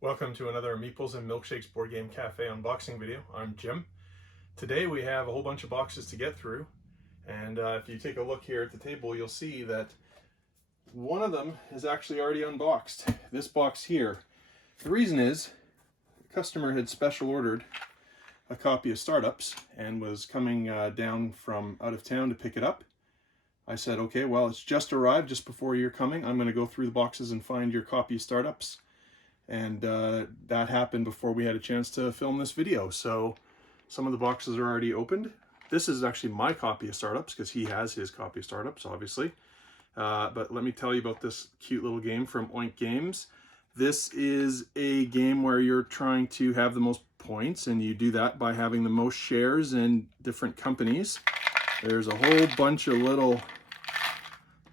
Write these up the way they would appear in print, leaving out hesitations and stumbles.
Welcome to another Meeples and Milkshakes Board Game Cafe unboxing video. I'm Jim. Today we have a whole bunch of boxes to get through, and if you take a look here at the table, you'll see that one of them is actually already unboxed. This box here. The reason is the customer had special ordered a copy of Startups and was coming down from out of town to pick it up. I said, okay, well, it's just arrived just before you're coming. I'm going to go through the boxes and find your copy of Startups. And that happened before we had a chance to film this video. So some of the boxes are already opened. This is actually my copy of Startups because he has his copy of Startups, obviously. But let me tell you about this cute little game from Oink Games. This is a game where you're trying to have the most points, and you do that by having the most shares in different companies. There's a whole bunch of little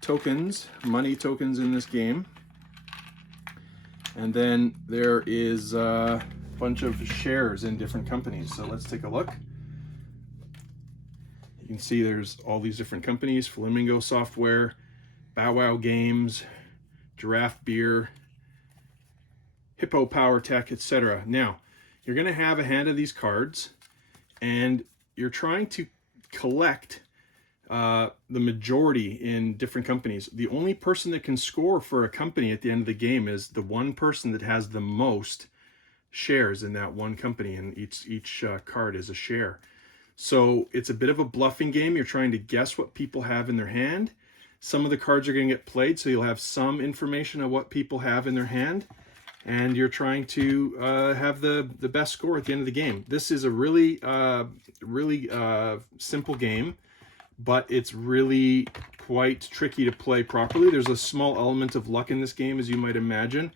tokens, money tokens in this game. And then there is a bunch of shares in different companies. So let's take a look. You can see there's all these different companies: Flamingo Software, Bow Wow Games, Giraffe Beer, Hippo Power Tech, etc. Now, you're going to have a hand of these cards, and you're trying to collect the majority in different companies. The only person that can score for a company at the end of the game is the one person that has the most shares in that one company, and each card is a share. So it's a bit of a bluffing game. You're trying to guess what people have in their hand. Some of the cards are going to get played, so you'll have some information of what people have in their hand, and you're trying to have the best score at the end of the game. This is a really simple game, but it's really quite tricky to play properly. There's a small element of luck in this game, as you might imagine,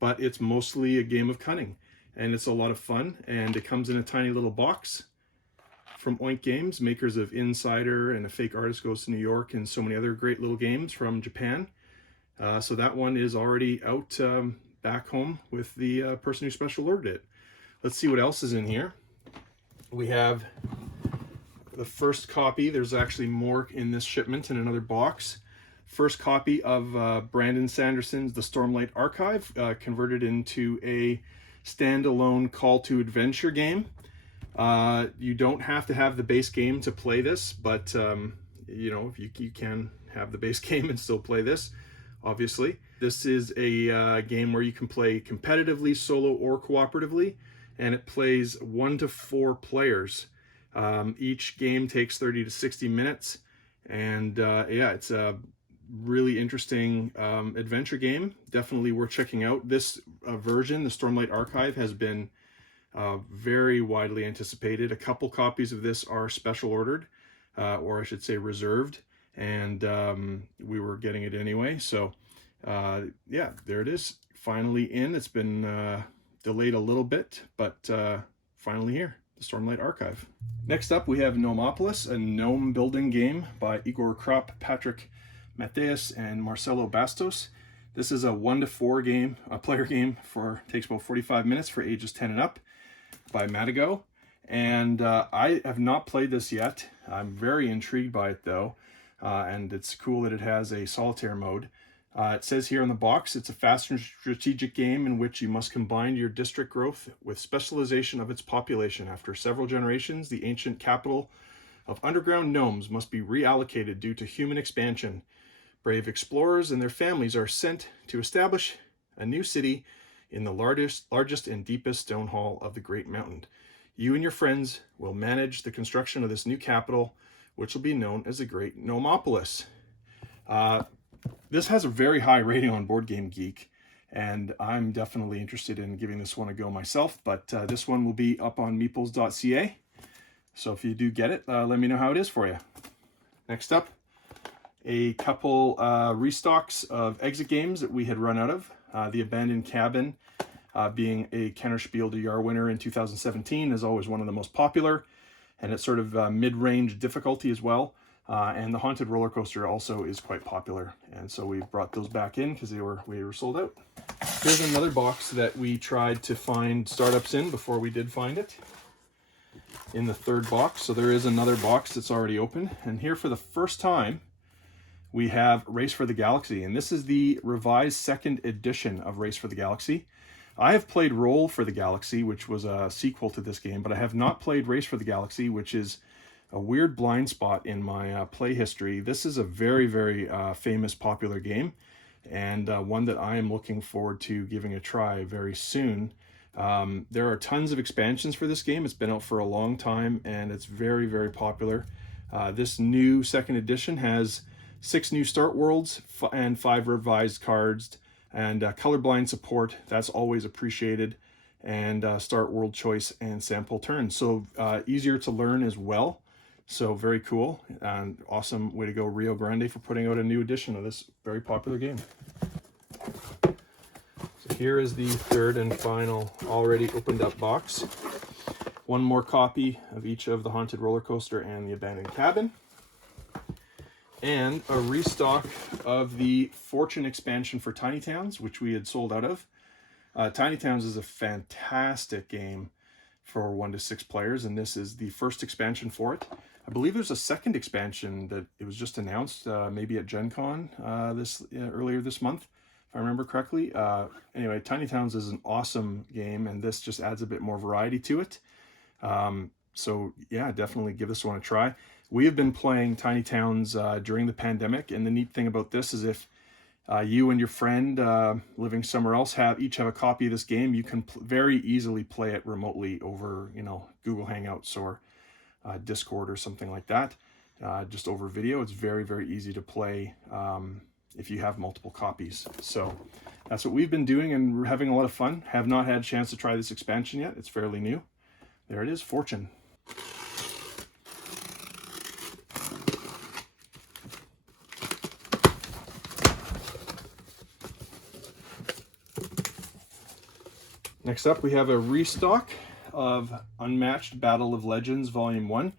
but it's mostly a game of cunning, and it's a lot of fun. And it comes in a tiny little box from Oink Games, makers of Insider and A Fake Artist Goes to New York and so many other great little games from Japan. So that one is already out back home with the person who special ordered it. Let's see what else is in here. We have the first copy. There's actually more in this shipment in another box. First copy of Brandon Sanderson's The Stormlight Archive, converted into a standalone call to adventure game. You don't have to have the base game to play this, but you know, you can have the base game and still play this, obviously. This is a game where you can play competitively, solo, or cooperatively, and it plays 1 to 4 players. Each game takes 30 to 60 minutes, and yeah, it's a really interesting adventure game. Definitely worth checking out. This version, the Stormlight Archive, has been very widely anticipated. A couple copies of this are special ordered, or I should say reserved, and we were getting it anyway. So yeah, there it is, finally in. It's been delayed a little bit, but finally here. The Stormlight Archive. Next up, we have Gnomopolis, a gnome building game by Igor Krop, Patrick Mateus, and Marcelo Bastos. This is a 1 to 4 game, a player game, takes about 45 minutes for ages 10 and up, by Madigo. And I have not played this yet. I'm very intrigued by it though, and it's cool that it has a solitaire mode. It says here on the box, it's a fast and strategic game in which you must combine your district growth with specialization of its population. After several generations, the ancient capital of underground gnomes must be reallocated due to human expansion. Brave explorers and their families are sent to establish a new city in the largest and deepest stone hall of the Great Mountain. You and your friends will manage the construction of this new capital, which will be known as the Great Gnomopolis. This has a very high rating on Board Game Geek, and I'm definitely interested in giving this one a go myself, but this one will be up on meeples.ca. So if you do get it, let me know how it is for you. Next up, a couple restocks of exit games that we had run out of. The Abandoned Cabin, being a Kennerspiel de Jahr winner in 2017, is always one of the most popular, and it's sort of mid-range difficulty as well. And the Haunted Roller Coaster also is quite popular, and so we brought those back in because we were sold out. Here's another box that we tried to find Startups in before we did find it, in the third box. So there is another box that's already open, and here for the first time we have Race for the Galaxy, and this is the revised second edition of Race for the Galaxy. I have played Roll for the Galaxy, which was a sequel to this game, but I have not played Race for the Galaxy, which is a weird blind spot in my play history. This is a very, very famous, popular game, and one that I am looking forward to giving a try very soon. There are tons of expansions for this game. It's been out for a long time, and it's very, very popular. This new second edition has 6 new start worlds and 5 revised cards, and colorblind support. That's always appreciated, and start world choice and sample turns. So easier to learn as well. So very cool, and awesome. Way to go, Rio Grande, for putting out a new edition of this very popular game. So here is the third and final already opened up box. One more copy of each of the Haunted Roller Coaster and the Abandoned Cabin. And a restock of the Fortune expansion for Tiny Towns, which we had sold out of. Tiny Towns is a fantastic game for 1 to 6 players, and this is the first expansion for it. I believe there's a second expansion that it was just announced, maybe at Gen Con earlier this month, if I remember correctly. Anyway, Tiny Towns is an awesome game, and this just adds a bit more variety to it. So yeah, definitely give this one a try. We have been playing Tiny Towns during the pandemic, and the neat thing about this is if you and your friend living somewhere else each have a copy of this game, you can very easily play it remotely over, Google Hangouts or Discord or something like that, just over video. It's very, very easy to play if you have multiple copies. So that's what we've been doing, and we're having a lot of fun. Have not had a chance to try this expansion yet. It's fairly new. There it is, Fortune. Next up, we have a restock of Unmatched Battle of Legends Volume 1.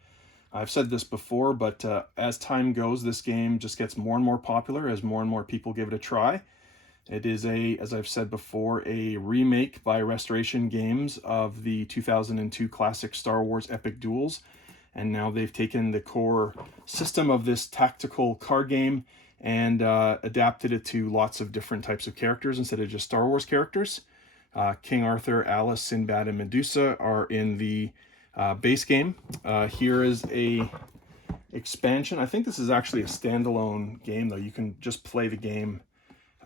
I've said this before, but as time goes, this game just gets more and more popular as more and more people give it a try. It is as I've said before, a remake by Restoration Games of the 2002 classic Star Wars Epic Duels. And now they've taken the core system of this tactical card game and adapted it to lots of different types of characters instead of just Star Wars characters. King Arthur, Alice, Sinbad, and Medusa are in the base game. Here is a expansion. I think this is actually a standalone game, though. You can just play the game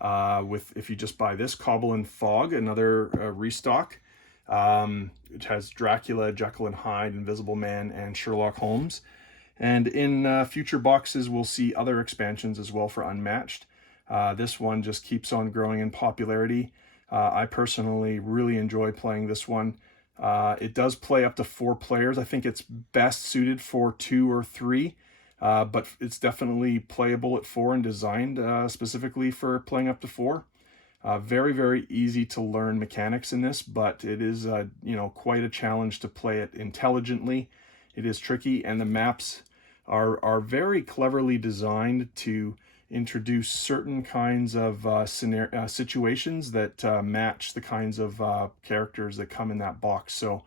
if you just buy this. Cobble and Fog, another restock. It has Dracula, Jekyll and Hyde, Invisible Man, and Sherlock Holmes. And in future boxes, we'll see other expansions as well for Unmatched. This one just keeps on growing in popularity. I personally really enjoy playing this one. It does play up to 4 players. I think it's best suited for 2 or 3, but it's definitely playable at 4 and designed specifically for playing up to 4. Very, very easy to learn mechanics in this, but it is quite a challenge to play it intelligently. It is tricky, and the maps are very cleverly designed to introduce certain kinds of situations that match the kinds of characters that come in that box. So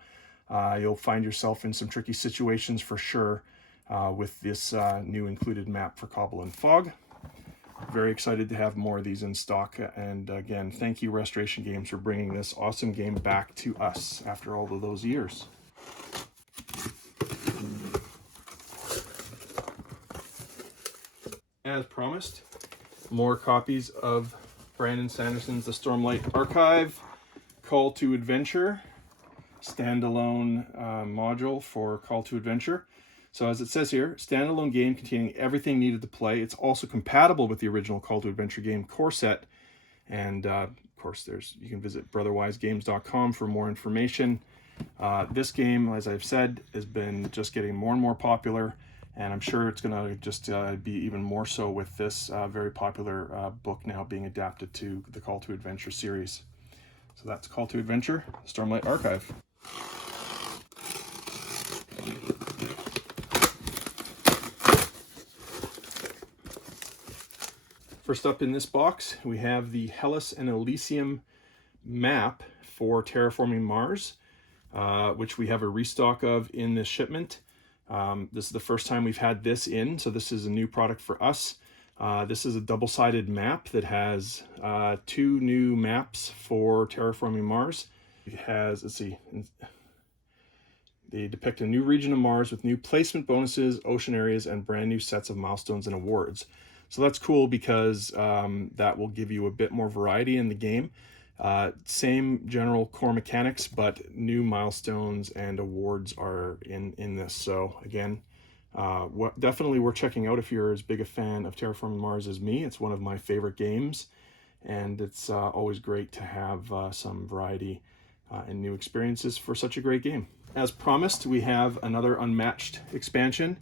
you'll find yourself in some tricky situations for sure with this new included map for Cobble and Fog. Very excited to have more of these in stock. And again, thank you, Restoration Games, for bringing this awesome game back to us after all of those years. As promised, more copies of Brandon Sanderson's The Stormlight Archive, Call to Adventure, standalone module for Call to Adventure. So as it says here, standalone game containing everything needed to play. It's also compatible with the original Call to Adventure game core set. And of course, you can visit brotherwisegames.com for more information. This game, as I've said, has been just getting more and more popular. And I'm sure it's going to just be even more so with this very popular book now being adapted to the Call to Adventure series. So that's Call to Adventure, Stormlight Archive. First up in this box, we have the Hellas and Elysium map for Terraforming Mars, which we have a restock of in this shipment. This is the first time we've had this in, so this is a new product for us. This is a double-sided map that has 2 new maps for Terraforming Mars. It has, let's see, they depict a new region of Mars with new placement bonuses, ocean areas, and brand new sets of milestones and awards. So that's cool because that will give you a bit more variety in the game. Same general core mechanics, but new milestones and awards are in this. So again, definitely worth checking out if you're as big a fan of Terraforming Mars as me. It's one of my favorite games, and it's always great to have some variety and new experiences for such a great game. As promised, we have another Unmatched expansion.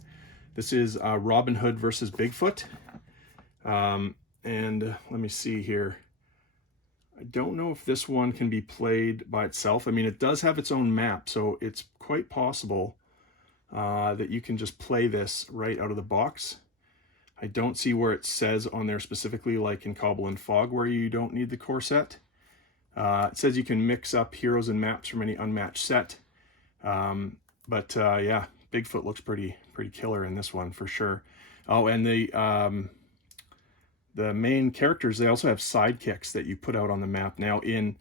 This is Robin Hood versus Bigfoot. And let me see here. I don't know if this one can be played by itself. I mean, it does have its own map, so it's quite possible that you can just play this right out of the box. I don't see where it says on there specifically, like in Cobble and Fog, where you don't need the core set. It says you can mix up heroes and maps from any Unmatched set. Yeah, Bigfoot looks pretty killer in this one for sure. Oh, and the main characters, they also have sidekicks that you put out on the map. Now in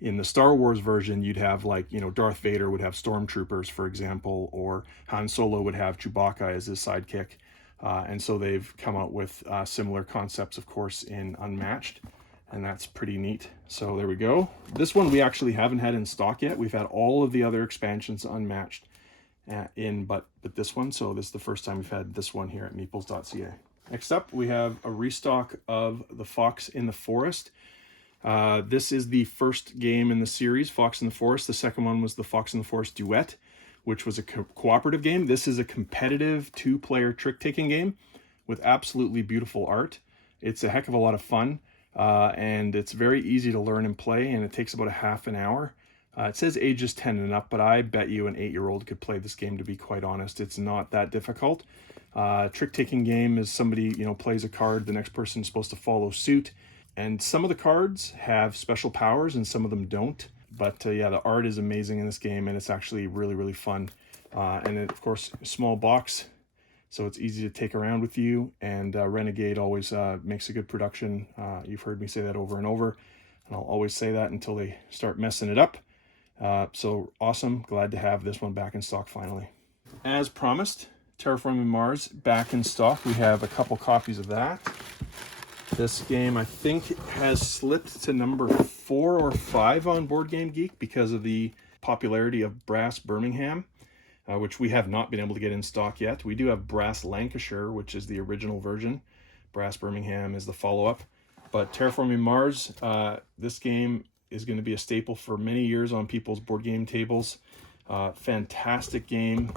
the Star Wars version, you'd have, like, you know, Darth Vader would have stormtroopers, for example, or Han Solo would have Chewbacca as his sidekick. And so they've come out with similar concepts, of course, in Unmatched, and that's pretty neat. So there we go. This one we actually haven't had in stock yet. We've had all of the other expansions Unmatched but this one. So this is the first time we've had this one here at meeples.ca. Next up, we have a restock of The Fox in the Forest. This is the first game in the series, Fox in the Forest. The second one was the Fox in the Forest Duet, which was a cooperative game. This is a competitive 2-player trick-taking game with absolutely beautiful art. It's a heck of a lot of fun, and it's very easy to learn and play, and it takes about a half an hour. It says ages 10 and up, but I bet you an 8-year-old could play this game, to be quite honest. It's not that difficult. Trick-taking game is somebody, you know, plays a card, the next person is supposed to follow suit. And some of the cards have special powers and some of them don't. But yeah, the art is amazing in this game, and it's actually really fun. And it, of course, a small box, so it's easy to take around with you. And Renegade always makes a good production. You've heard me say that over and over, and I'll always say that until they start messing it up. So awesome. Glad to have this one back in stock finally. As promised, Terraforming Mars back in stock. We have a couple copies of that. This game, I think, has slipped to number 4 or 5 on Board Game Geek because of the popularity of Brass Birmingham, which we have not been able to get in stock yet. We do have Brass Lancashire, which is the original version. Brass Birmingham is the follow-up. But Terraforming Mars, this game is going to be a staple for many years on people's board game tables. Fantastic game,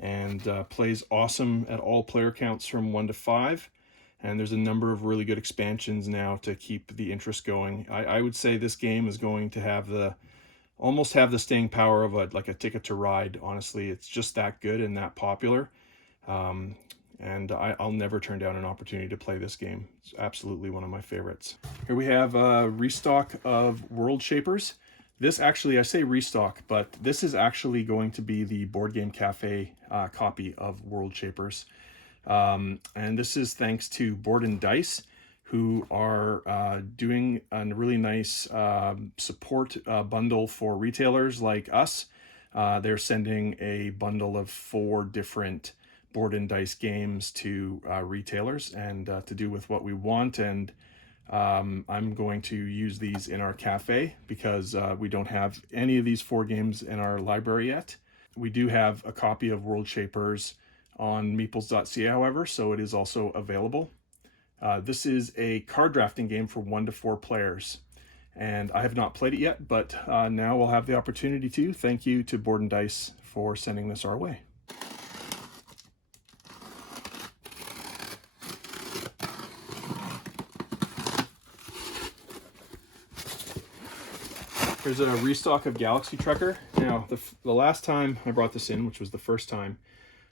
and plays awesome at all player counts from 1 to 5. And there's a number of really good expansions now to keep the interest going. I would say this game is going to have almost have the staying power of like a Ticket to Ride. Honestly, it's just that good and that popular. And I'll never turn down an opportunity to play this game. It's absolutely one of my favorites. Here we have a restock of World Shapers. This actually, I say restock, but this is actually going to be the Board Game Cafe copy of World Shapers. And this is thanks to Board and Dice, who are doing a really nice support bundle for retailers like us. They're sending a bundle of 4 different Board and Dice games to retailers and to do with what we want. And I'm going to use these in our cafe because we don't have any of these 4 games in our library yet. We do have a copy of World Shapers on meeples.ca, however, so it is also available. This is a card drafting game for 1 to 4 players, and I have not played it yet, but now we'll have the opportunity to. Thank you to Board and Dice for sending this our way. Here's a restock of Galaxy Trucker. Now, the last time I brought this in, which was the first time,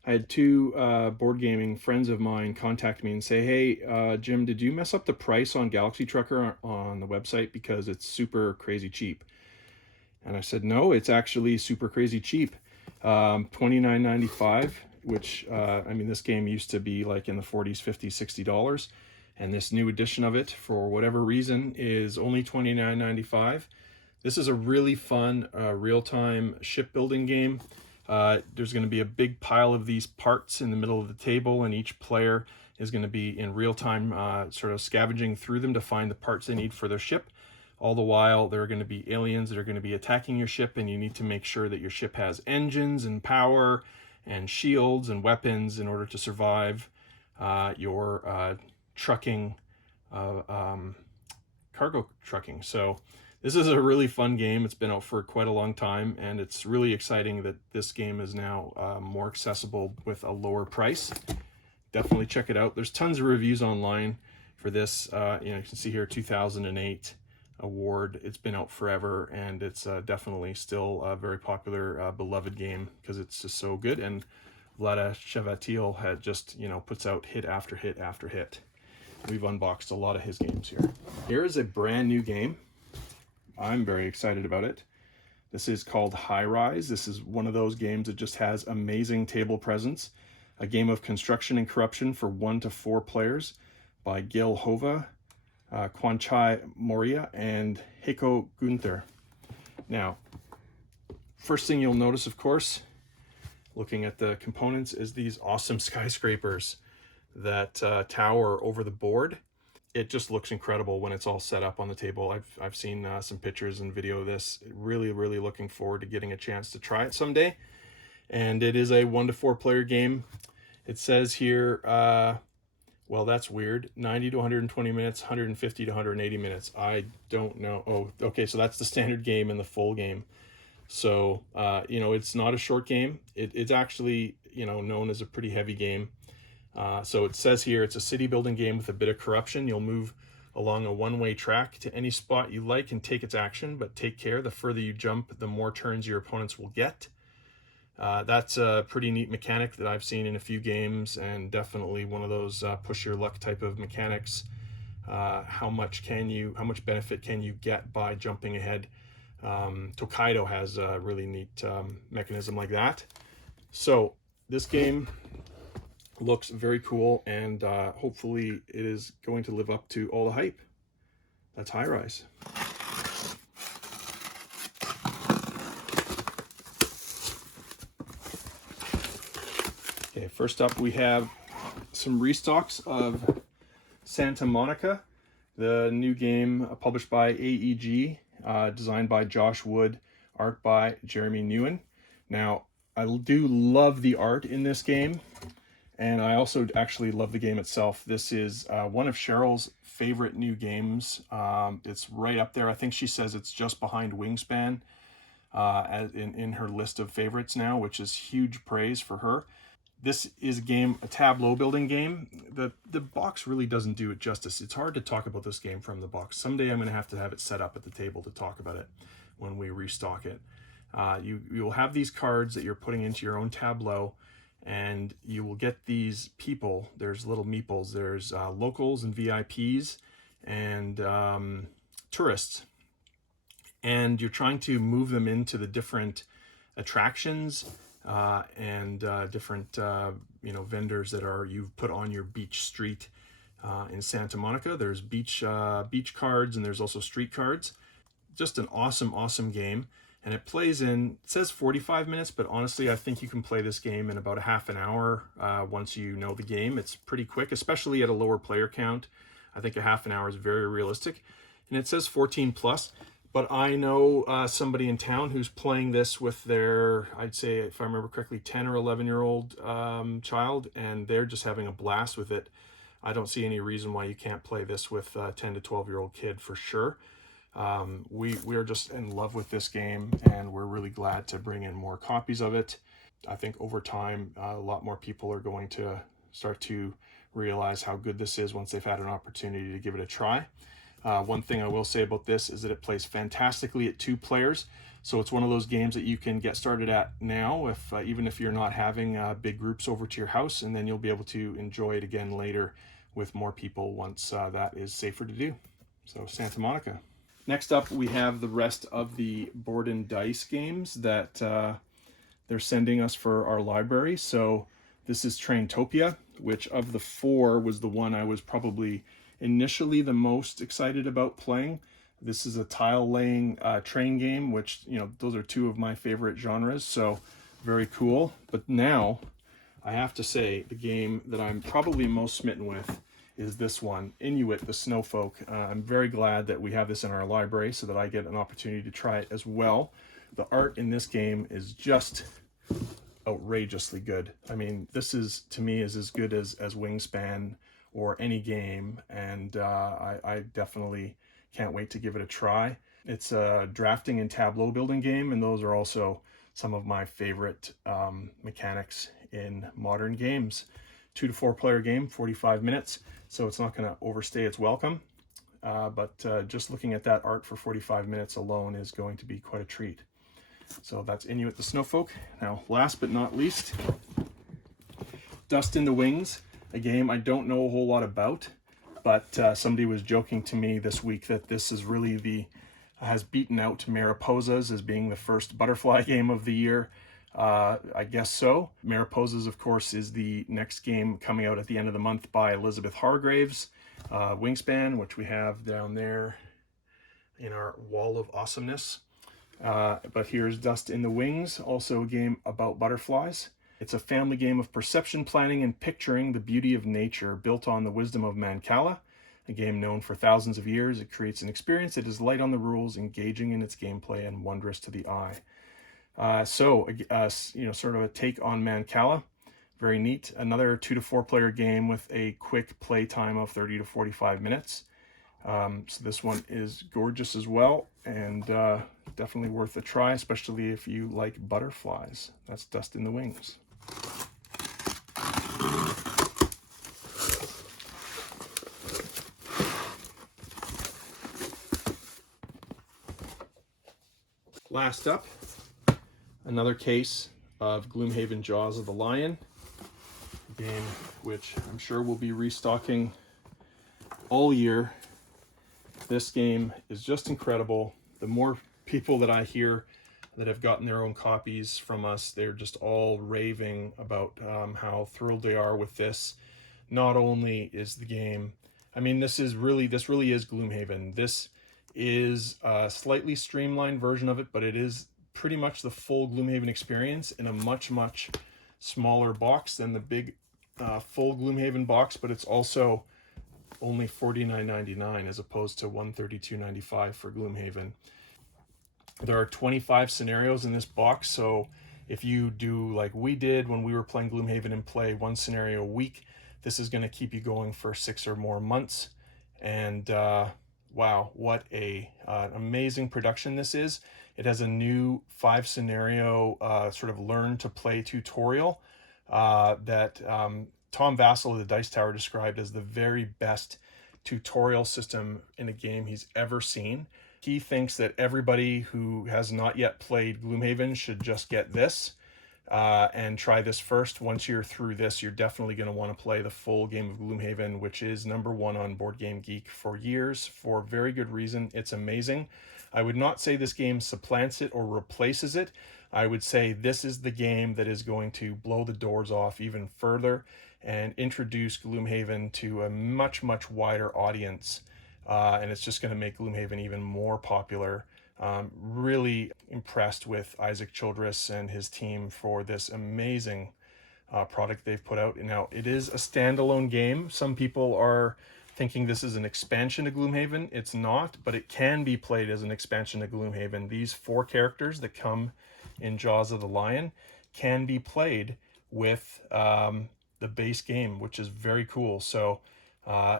I had 2 board gaming friends of mine contact me and say, hey, Jim, did you mess up the price on Galaxy Trucker on the website because it's super crazy cheap? And I said, no, it's actually super crazy cheap. $29.95, which, I mean, this game used to be like in the 40s, $50s, $60. And this new edition of it, for whatever reason, is only $29.95. This is a really fun real-time shipbuilding game. There's going to be a big pile of these parts in the middle of the table, and each player is going to be in real time sort of scavenging through them to find the parts they need for their ship. All the while, there are going to be aliens that are going to be attacking your ship, and you need to make sure that your ship has engines and power and shields and weapons in order to survive your trucking, cargo trucking. So this is a really fun game. It's been out for quite a long time, and it's really exciting that this game is now more accessible with a lower price. Definitely check it out. There's tons of reviews online for this. You can see here 2008 award. It's been out forever, and it's definitely still a very popular, beloved game because it's just so good. And Vlada Chevatiel had just, puts out hit after hit after hit. We've unboxed a lot of his games here. Here is a brand new game. I'm very excited about it. This is called High Rise. This is one of those games that just has amazing table presence. A game of construction and corruption for 1 to 4 players by Gil Hova, Kwanchai Moria, and Heiko Gunther. Now, first thing you'll notice, of course, looking at the components, is these awesome skyscrapers that tower over the board. It just looks incredible when it's all set up on the table. I've seen some pictures and video of this. Really, really looking forward to getting a chance to try it someday. And it is a 1 to 4 player game. It says here, well, that's weird. 90 to 120 minutes, 150 to 180 minutes. I don't know. Oh, okay, so that's the standard game and the full game. So, it's not a short game. It's actually, known as a pretty heavy game. So it says here, it's a city building game with a bit of corruption. You'll move along a one-way track to any spot you like and take its action, but take care. The further you jump, the more turns your opponents will get. That's a pretty neat mechanic that I've seen in a few games, and definitely one of those push your luck type of mechanics. How much benefit can you get by jumping ahead? Tokaido has a really neat mechanism like that. So this game looks very cool, and hopefully it is going to live up to all the hype. That's High Rise. Okay, first up we have some restocks of Santa Monica, the new game published by AEG, designed by Josh Wood, art by Jeremy Nguyen. Now, I do love the art in this game, and I also actually love the game itself. This is one of Cheryl's favorite new games. It's right up there. I think she says it's just behind Wingspan in her list of favorites now, which is huge praise for her. This is a tableau building game. The box really doesn't do it justice. It's hard to talk about this game from the box. Someday I'm going to have it set up at the table to talk about it when we restock it. You'll have these cards that you're putting into your own tableau, and you will get these people. There's little meeples. There's locals and VIPs and tourists. And you're trying to move them into the different attractions and different vendors that you've put on your beach street in Santa Monica. There's beach cards, and there's also street cards. Just an awesome game. And it says 45 minutes, but honestly, I think you can play this game in about a half an hour once you know the game. It's pretty quick, especially at a lower player count. I think a half an hour is very realistic. And it says 14 plus, but I know somebody in town who's playing this with their, I'd say, if I remember correctly, 10 or 11-year-old child, and they're just having a blast with it. I don't see any reason why you can't play this with a 10 to 12-year-old kid for sure. We're just in love with this game, and we're really glad to bring in more copies of it. I think over time, a lot more people are going to start to realize how good this is once they've had an opportunity to give it a try. One thing I will say about this is that it plays fantastically at 2 players. So it's one of those games that you can get started at now, even if you're not having big groups over to your house, and then you'll be able to enjoy it again later with more people once that is safer to do. So Santa Monica. Next up, we have the rest of the board and dice games that they're sending us for our library. So this is Traintopia, which of the 4 was the one I was probably initially the most excited about playing. This is a tile laying train game, which, you know, those are two of my favorite genres, so very cool. But now I have to say the game that I'm probably most smitten with is this one, Inuit, the Snowfolk. I'm very glad that we have this in our library so that I get an opportunity to try it as well. The art in this game is just outrageously good. I mean, this is, to me, is as good as Wingspan or any game, and I definitely can't wait to give it a try. It's a drafting and tableau building game, and those are also some of my favorite mechanics in modern games. 2 to 4 player game, 45 minutes, so it's not going to overstay its welcome. But just looking at that art for 45 minutes alone is going to be quite a treat. So that's Inuit the Snowfolk. Now, last but not least, Dust in the Wings, a game I don't know a whole lot about, but somebody was joking to me this week that this is really has beaten out Mariposas as being the first butterfly game of the year. I guess so. Mariposas, of course, is the next game coming out at the end of the month by Elizabeth Hargraves. Wingspan, which we have down there in our wall of awesomeness. But here's Dust in the Wings, also a game about butterflies. It's a family game of perception, planning, and picturing the beauty of nature built on the wisdom of Mancala. A game known for thousands of years, it creates an experience that is light on the rules, engaging in its gameplay, and wondrous to the eye. You know, sort of a take on Mancala. Very neat. Another 2 to 4 player game with a quick play time of 30 to 45 minutes. So this one is gorgeous as well, and definitely worth a try, especially if you like butterflies. That's Dust in the Wings. Last up, another case of Gloomhaven Jaws of the Lion, a game which I'm sure we'll be restocking all year. This game is just incredible. The more people that I hear that have gotten their own copies from us, they're just all raving about how thrilled they are with this. Not only is the game, I mean, this really is Gloomhaven. This is a slightly streamlined version of it, but it is pretty much the full Gloomhaven experience in a much smaller box than the big full Gloomhaven box, but it's also only $49.99 as opposed to $132.95 for Gloomhaven. There are 25 scenarios in this box, so if you do like we did when we were playing Gloomhaven and play one scenario a week, this is going to keep you going for 6 or more months. And wow, what a amazing production this is. It has a new 5 scenario sort of learn to play tutorial that Tom Vassell of the Dice Tower described as the very best tutorial system in a game he's ever seen. He thinks that everybody who has not yet played Gloomhaven should just get this and try this first. Once you're through this, you're definitely going to want to play the full game of Gloomhaven, which is #1 on Board Game Geek for years, for very good reason. It's amazing. I would not say this game supplants it or replaces it. I would say this is the game that is going to blow the doors off even further and introduce Gloomhaven to a much wider audience. And it's just going to make Gloomhaven even more popular. Really impressed with Isaac Childress and his team for this amazing product they've put out. Now, it is a standalone game. Some people are thinking this is an expansion to Gloomhaven. It's not, but it can be played as an expansion to Gloomhaven. These 4 characters that come in Jaws of the Lion can be played with the base game, which is very cool. So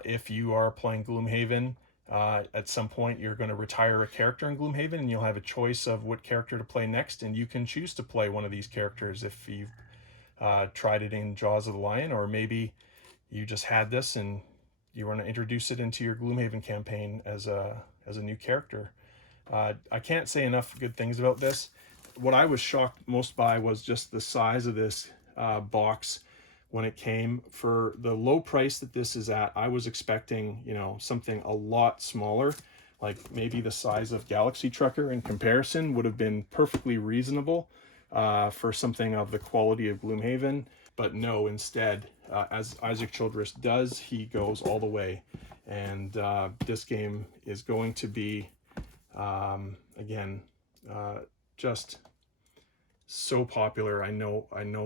if you are playing Gloomhaven, at some point you're going to retire a character in Gloomhaven and you'll have a choice of what character to play next, and you can choose to play one of these characters if you've tried it in Jaws of the Lion, or maybe you just had this and you want to introduce it into your Gloomhaven campaign as a new character. I can't say enough good things about this. What I was shocked most by was just the size of this box when it came. For the low price that this is at, I was expecting, you know, something a lot smaller, like maybe the size of Galaxy Trucker in comparison would have been perfectly reasonable for something of the quality of Gloomhaven. But no, instead, as Isaac Childress does, he goes all the way. And this game is going to be, again, just so popular. I know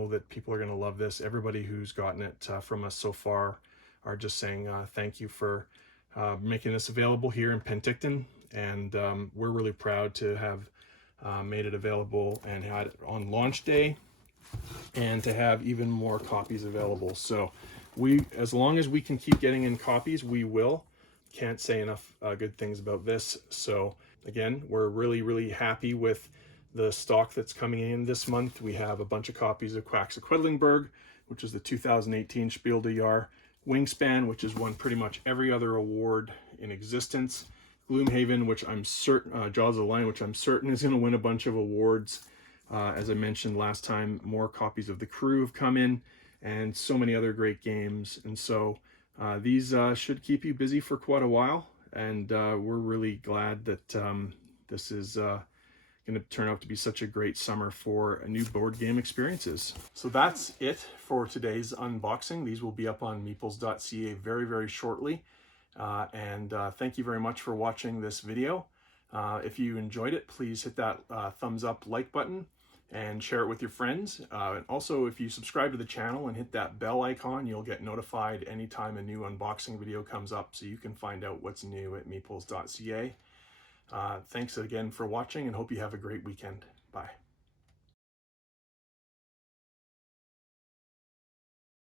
that people are going to love this. Everybody who's gotten it from us so far are just saying thank you for making this available here in Penticton. And we're really proud to have made it available and had it on launch day, and to have even more copies available. So as long as we can keep getting in copies, we will. Can't say enough good things about this. So again, we're really happy with the stock that's coming in this month. We have a bunch of copies of Quacks of Quedlinburg, which is the 2018 Spiel des Jahres. Wingspan, which has won pretty much every other award in existence. Gloomhaven, which I'm certain, Jaws of the Lion, which I'm certain is going to win a bunch of awards. As I mentioned last time, more copies of The Crew have come in, and so many other great games. And so these should keep you busy for quite a while. And we're really glad that this is going to turn out to be such a great summer for new board game experiences. So that's it for today's unboxing. These will be up on meeples.ca very shortly. Thank you very much for watching this video. If you enjoyed it, please hit that thumbs up like button and share it with your friends. And also, if you subscribe to the channel and hit that bell icon, you'll get notified anytime a new unboxing video comes up, so you can find out what's new at meeples.ca. Thanks again for watching, and hope you have a great weekend. Bye.